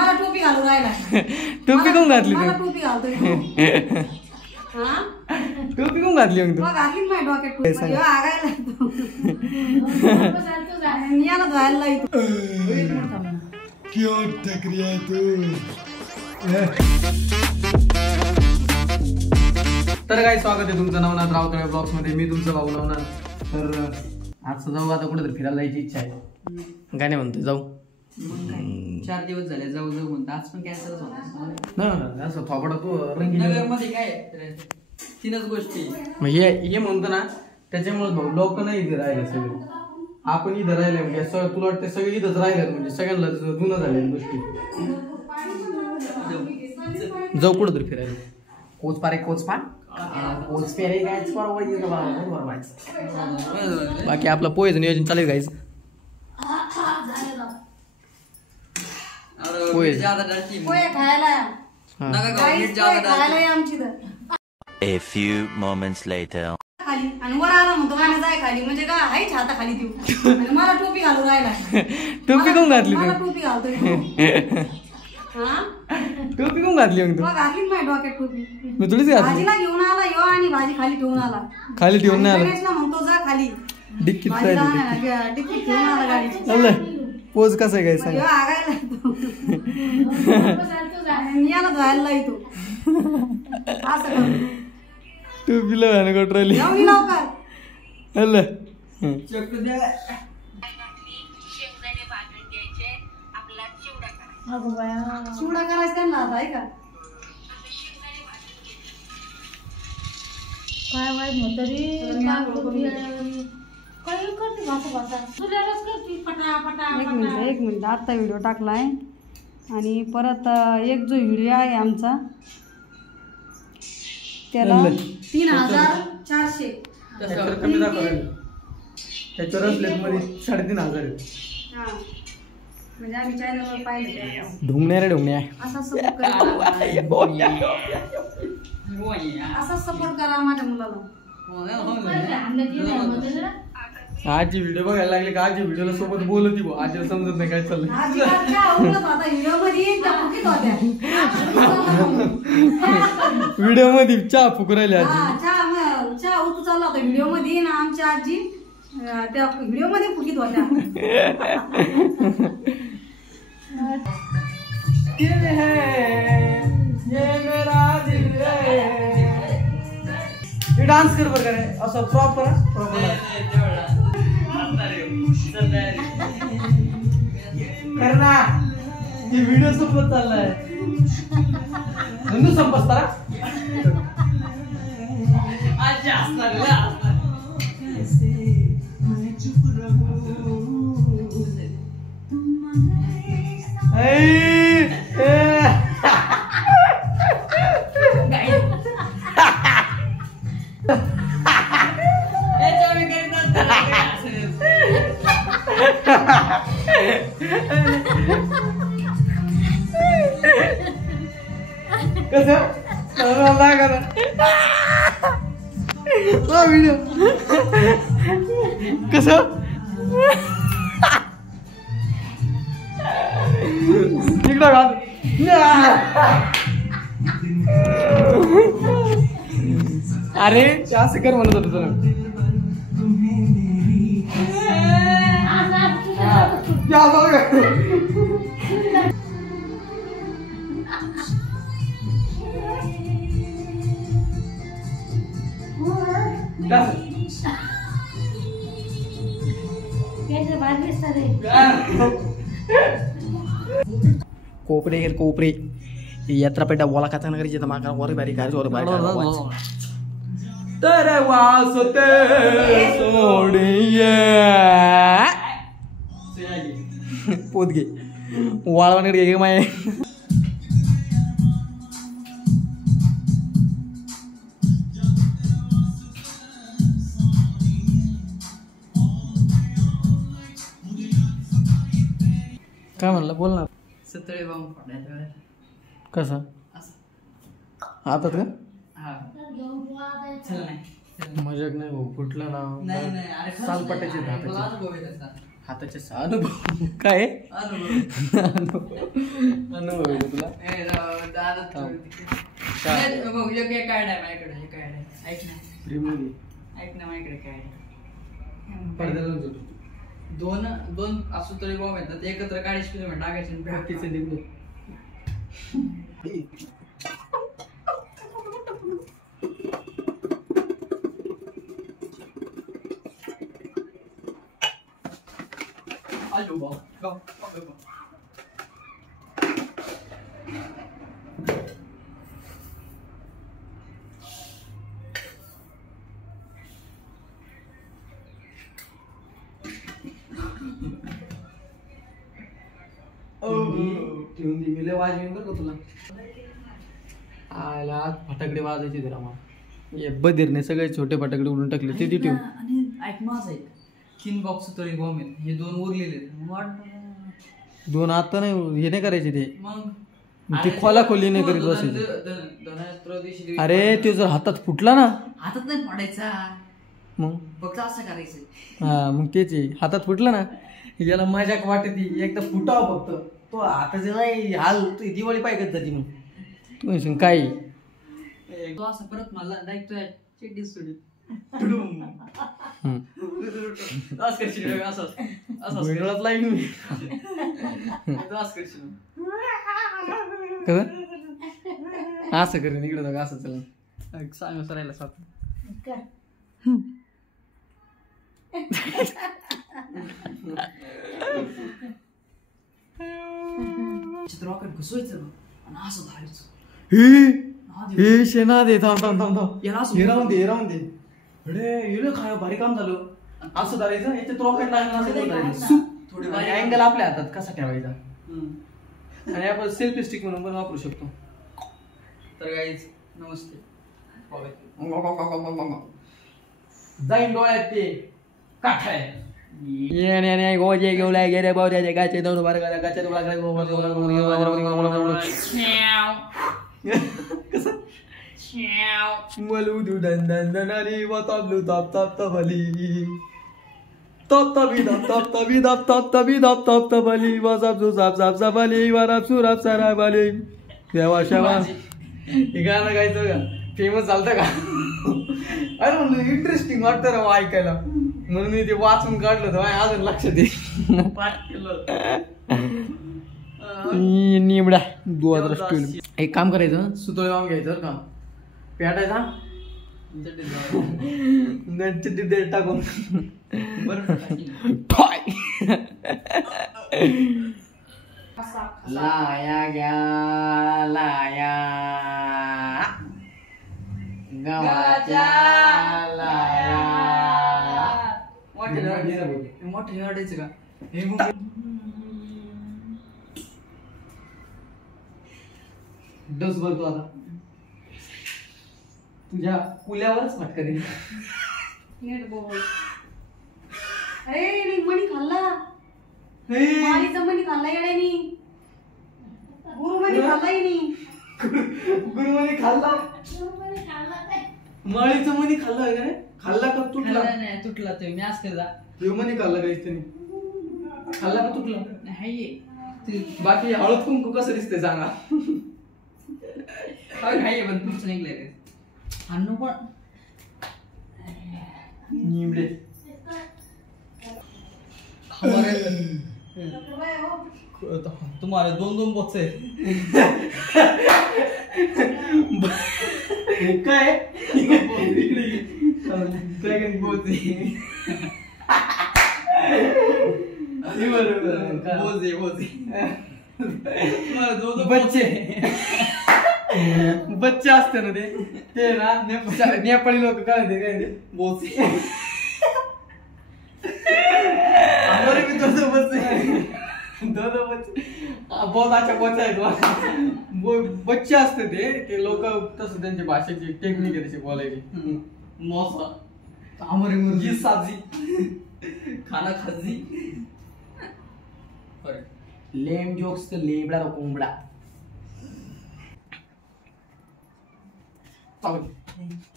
मला टोपी घालू राहिला. टोपी कोण घातली मला टोपी घालतोय. हा टोपी कोण घातली मग तू? मग घातली माझ्या डोक्यात टोपी. आगायला याला धुवायला येतो. क्यों टकरिया तू? तर काय स्वागत आहे तुमचं नवनाथ रावतळे ब्लॉग्स मध्ये. मी तुमचं भाऊ नवनाथ. तर आज जाऊ आता कुठेतरी फिरायला जायची इच्छा आहे. गाणे म्हणतोय जाऊ. 4 दिवस झाले जाऊ जाऊ म्हणतो. आज पण कॅन्सलच होणार ना असं थोपडा तू रंगीन नगर मध्ये काय 3च गोष्टी. मग हे म्हणतो ना त्याच्यामुळे भाऊ लोक नाही इथे राहिले सगळे. आपण इथं राहिले म्हणजे तुला वाटतं सगळे इथंच राहिले म्हणजे सगळ्यांना जुनं झाले गोष्टी. जाऊ कुठेतरी फिरायला. कोच पेरे गायच बाकी आपलं पोहेचं नियोजन चालेल गायच. पोहे खायला आमची A few moments later. खाली आणि वर आला म्हणतो गाण्या जाय खाली म्हणजे का हायच हाताखाली देऊ. आणि मला टोपी घालू राहिला. टोपी कोण घातली मला टोपी घालतोय. हा टोपी कोण घातली मग तू? मग घातली माझ्या डोक्यात टोपी. मी तुलाच घातली. भाजीला घेऊन आला यो आणि भाजी खाली ठेवून आला. खाली ठेवून नाही आला. गणेशला म्हणतो जा खाली डिक्कीत डिक्कीत ठेवून आला गाडी. पोज कसा आहे काय सांग. आगायला याला धुवायला येतो. असं करू टोपीला कटराली लवकर. हल्ला चिवडा करायचा त्यांना आता आहे का काय वाईट म्हातारी एक मिनिट आत्ता व्हिडिओ टाकलाय आणि परत एक जो व्हिडिओ आहे आमचा त्याला 3400 कमी दाखवलं. त्याच्यावर असले मध्ये 3500 म्हणजे आम्ही चॅनलवर पाहिले. ढुंगण्या रे ढुंगण्या. असा सपोर्ट करा माझ्या मुलाला. आजी व्हिडिओ बघायला लागले का आजी व्हिडिओला सोबत बोलती बो. आजीला समजत नाही काय चाललंय. व्हिडिओ मध्ये चहा फुकू राहिली आजी. चहा उतू चालला होता व्हिडिओ मध्ये ना. आमची आजी त्या व्हिडिओ मध्ये फुकीत होत्या. डान्स कर बरं काय असं प्रॉपर कर ना. ती व्हिडिओ संपत चाललाय. नंदू संपसता व्हिडिओ कसं तिकडं घाल. अरे असं कर म्हणत होतं तुला. कोपरे कोपरे यात्रा पेटा बोला कथा नगरी जिथं माका वर बारी काय जोर बारी तर वासते सोडिये पोत घे वाळवानकडे घे माय. काय म्हणलं बोल ना. सतळे बांब पडण्यात कसं आता का चल नाही मजाक नाही भाऊ. कुठलं नाव नाही अरे सालपट्याचे हाताचे अनुभव काय अनुभव आहे का तुला काय नाही माझ्याकडे काय नाही ऐक ना प्रेममध्ये ऐक ना माझ्याकडे काय पडद्याला लावून झोप. दोन असू तरी बॉम्ब येतात एकत्र 40 किलोमीटर टाकायचे आणि बाकीचे निघले. आलो बॉम्ब ठेवून दे. मी लय वाजवीन बरं का तुला. आयला आज फटाकडे वाजायचे जरा मला. बधीरने सगळे छोटे फटाकडे उडून टाकले ते ठेवून. आणि ऐक माझं ऐक 3 बॉक्स तरी बॉम्ब आहेत हे 2 उरलेले आहेत. 2 आता नाही हे नाही करायचे ते. मग ते खोली नाही करीत बसायचे. अरे ते जर हातात फुटला ना हातात नाही पडायचा मग फक्त असं करायचं. हा मग तेच आहे. हातात फुटलं ना याला मजाक वाटते. एकदा फुटावं फक्त तो हाताचे नाही हाल तू दिवाळी पाहिजे जाते मग तू म्हणशील काय तो असं परत मला डायरेक्ट चिड्डी सोडी वेगळाच लाईन मी असं करेन इकडे जाऊ असं चला सांग सरायला स्वतः रॉकेट घुसवायचं आणि असं धावायचं. हे शेना दे थांब थांब थांब थांब याला असं हे राहून दे अरे हे काय भारी काम झालं. असं धरायचं याच्यात रॉकेट लागलं थोडी अँगल आपल्या हातात कसा ठेवायचा आणि आपण सेल्फी स्टिक म्हणून पण वापरू शकतो. तर गाईज नमस्ते जाईन डोळ्यात ते काठाय ये गोजे गेवला गेरे बावऱ्याचे गाचे दोन बार गाचे मलू दुडन दंदनारी व ताबलू ताप ताप तबली ताप तबी दाप ताप तबी दाप ताप तबी दाप ताप तबली व साप साप साप साबली व राप सुराप सारा बली देवा शेवा. हे गाणं गायचं का फेमस झालं का. अरे म्हणलं इंटरेस्टिंग वाटतं रे ऐकायला म्हणून मी ते वाचून काढलं तर अजून लक्षात येईल. पाठ केलं निमडा 2000 एक काम करायचं सुतळे वाम घ्यायचं का पेटायचा चिड्डी टाकून लाया ग्या लाया गव्हाच्या लाया मोठे वाटायचं का हे डस भरतो आता तुझ्या कुल्यावरच फटका दे. अरे मणी खाल्ला माळीचा मणी खाल्ला येण्यानी गुरु मणी खाल्ला येणी गुरु मणी खाल्ला माळीचं मणी खाल्ला का रे खाल्ला का तुटला नाही तुटला तो मी असते जा हे मणी खाल्ला काहीच त्याने खाल्ला का तुटला नाही बाकी हळद कुंकू कसं दिसतंय सांगा. हाय पण तुमचं निघलंय ते अन्न पण निमडे तुम्हाला 2 बॉक्स आहेत काय ड्रॅगन बोचे बच्चे बच्चे असते ना ते ना नेपाळी लोक काय म्हणते काय ते बोचे भी दो बच्चे बहुत अच्छा बच्चा आहे बच्चे असते ते लोक तसं त्यांच्या भाषेची टेक्निक आहे तशी बोलायची. मौसा हमारी मुर्गी सब्जी खाना खाजी लेम जोक्स तर लेबडा तो कोंबडा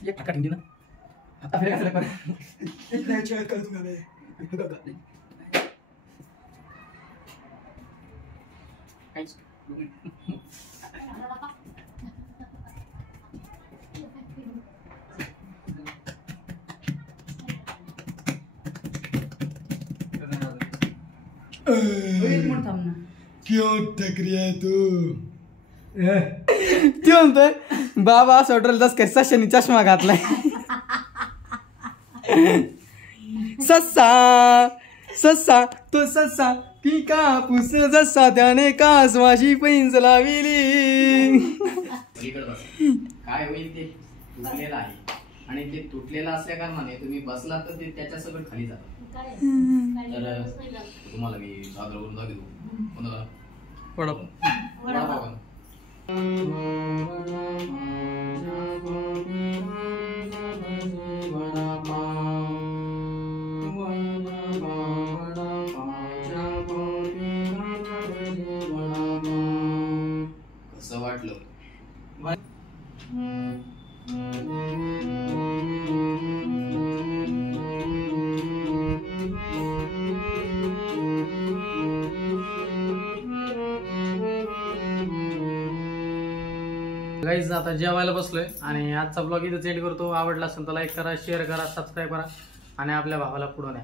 ये पकड़ दी ना आता फिर ऐसे लग काहीच एक मिनिट थांब ना. क्यों टकरी आहे तू? ते म्हणतोय बाबा असं वाटलं जस काय सशानी चष्मा घातलाय. सस्सा सस्सा तो सस्सा की कापूस जसा त्याने कासवाशी पैंज लाविली. काय होईल ते तुटलेलं आहे आणि ते तुटलेलं असल्या कारणाने तुम्ही बसला तर ते त्याच्या सगळं खाली जातं. तर तुम्हाला मी सादर करून दाखवतो. कोणाला वडापाव. कसं वाटलं? गाईज आता जेवायला बसलोय आणि आजचा ब्लॉग इथं एंड करतो. आवडला असेल तर लाईक करा, शेअर करा, सबस्क्राईब करा आणि आपल्या भावाला पुढे न्या.